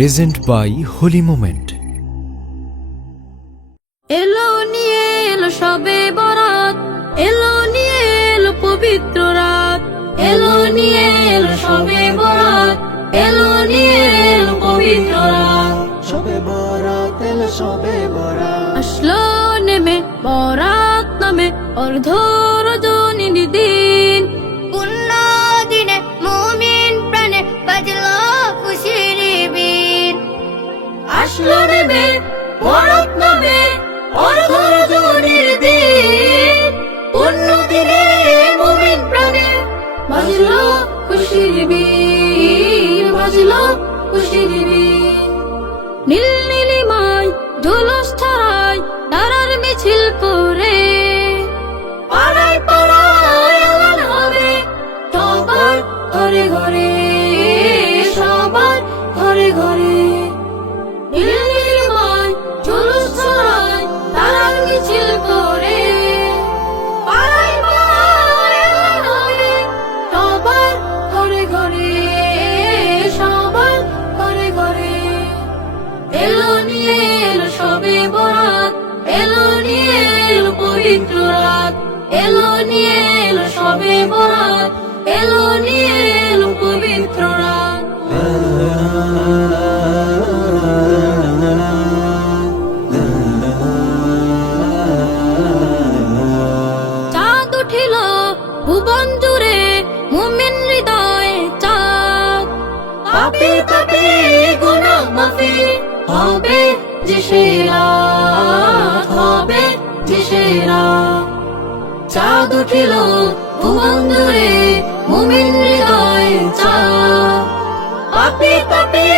present by Holy Moment. এলো নিয়ে এলো সবে বরাত, এলো নিয়ে এলো পবিত্র রাত, এলো নিয়ে এলো সবে বরাত, এলো নিয়ে এলো পবিত্র রাত। সবে বরাত এলো সবে বরাত, আসলো নেমে বরাত নামে অর্ধ রজনীর দিন। পুণ্য দিনে মুমিন প্রাণে বাজলো খুশির বিন। আসলো নেমে বরাত নামে অর্ধ রজনীর দিন। পুণ্য দিনে মুমিন প্রাণে বাজলো খুশির বিন, বাজলো খুশির বিন। নীল নীলিমায় জুলুস ছড়ায় তারার মিছিল করে, পাড়ায় পাড়ায় আলান হবে সবার ঘরে ঘরে, সবার ঘরে ঘরে। নীল নীলিমায় জুলুস ছড়ায় তারার মিছিল করে, পাড়ায় পাড়ায় আলান হবে সবার ঘরে ঘরে, সবার ঘরে ঘরে। এলো নিয়ে এলো সবে বরাত, এলো নিয়ে এলো পবিত্র রাত, এলো নিয়ে এলো সবে বরাত, এলো নিয়ে এলো পবিত্র রাত। চাঁদ উঠিল ভুবন জুড়ে মুমিন হৃদয়ে চাঁদ, পাপী পাপী গুনাহ মাফি হবে যে সেরা, হবে যে সেরা। চাঁদ উঠিল ভুবন জুড়ে মুমিন হৃদয়ে চাঁদ, পাপী পাপী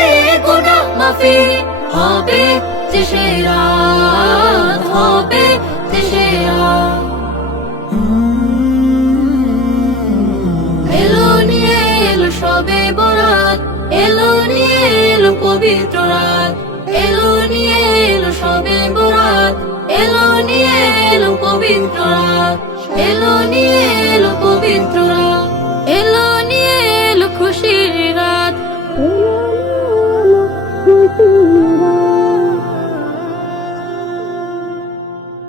গুনাহ মাফি হবে যে সেরা, হবে যে সেরা। এলো নিয়ে এলো সবে বরাত, এলো নিয়ে এলো পবিত্র রাত, এলো নিয়ে এলো সবে বরাত, এলো নিয়ে এলো পবিত্র রাত, এলো নিয়ে এলো পবিত্র